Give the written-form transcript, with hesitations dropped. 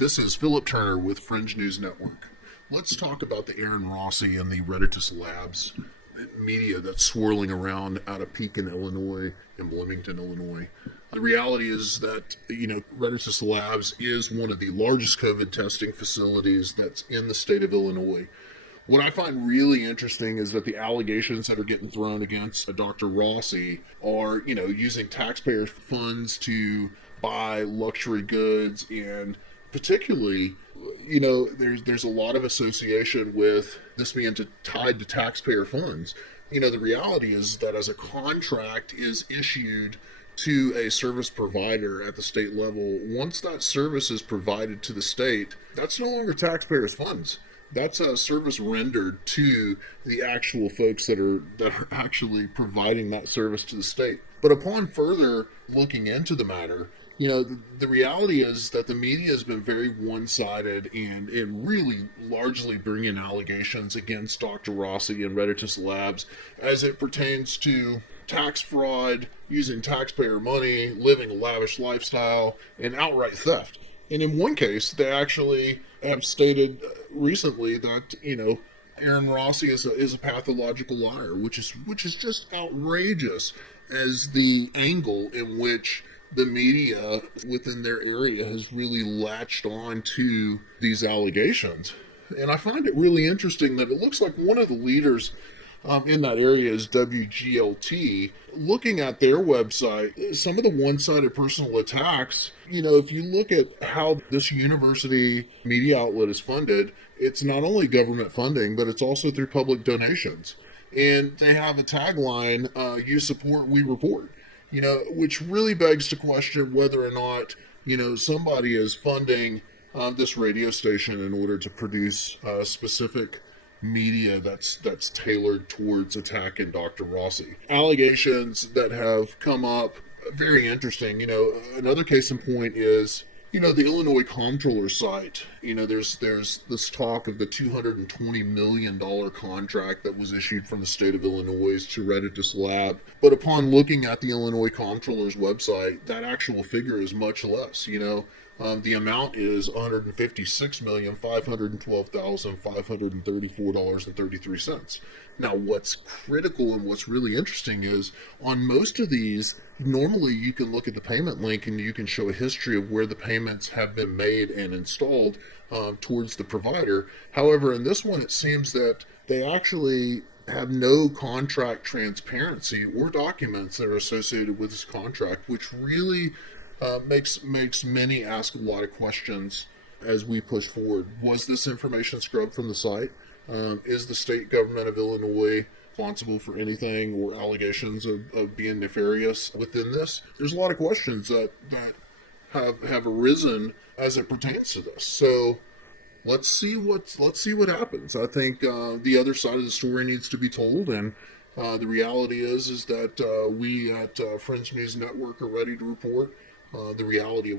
This is Philip Turner with Fringe News Network. Let's talk about the Aaron Rossi and the Reditus Labs media that's swirling around out of Pekin, Illinois, and Bloomington, Illinois. The reality is that, Reditus Labs is one of the largest COVID testing facilities that's in the state of Illinois. What I find really interesting is that the allegations that are getting thrown against Dr. Rossi are, using taxpayer funds to buy luxury goods, and particularly, there's a lot of association with this being tied to taxpayer funds. The reality is that as a contract is issued to a service provider at the state level, once that service is provided to the state, that's no longer taxpayers' funds. That's a service rendered to the actual folks that are actually providing that service to the state. But upon further looking into the matter, the reality is that the media has been very one-sided and really largely bringing allegations against Dr. Rossi and Reditus Labs as it pertains to tax fraud, using taxpayer money, living a lavish lifestyle, and outright theft. And in one case, they actually have stated recently that, Aaron Rossi is a pathological liar, which is just outrageous as the angle in which the media within their area has really latched on to these allegations. And I find it really interesting that it looks like one of the leaders in that area is WGLT. Looking at their website, some of the one-sided personal attacks, if you look at how this university media outlet is funded, it's not only government funding, but it's also through public donations. And they have a tagline, you support, we report. Which really begs to question whether or not, somebody is funding this radio station in order to produce specific media that's tailored towards attacking Dr. Rossi. Allegations that have come up, very interesting. Another case in point is, the Illinois Comptroller site. There's this talk of the $220 million contract that was issued from the state of Illinois to Reditus Lab. But upon looking at the Illinois Comptroller's website, that actual figure is much less. The amount is $156,512,534.33. Now, what's critical and what's really interesting is on most of these, normally you can look at the payment link and you can show a history of where the payments have been made and installed towards the provider. However, in this one, it seems that they actually have no contract transparency or documents that are associated with this contract, which really makes many ask a lot of questions as we push forward. Was this information scrubbed from the site? Is the state government of Illinois responsible for anything or allegations of being nefarious within this? There's a lot of questions that have arisen as it pertains to this. So let's see what happens. I think the other side of the story needs to be told, and the reality is that we at Fringe News Network are ready to report the reality of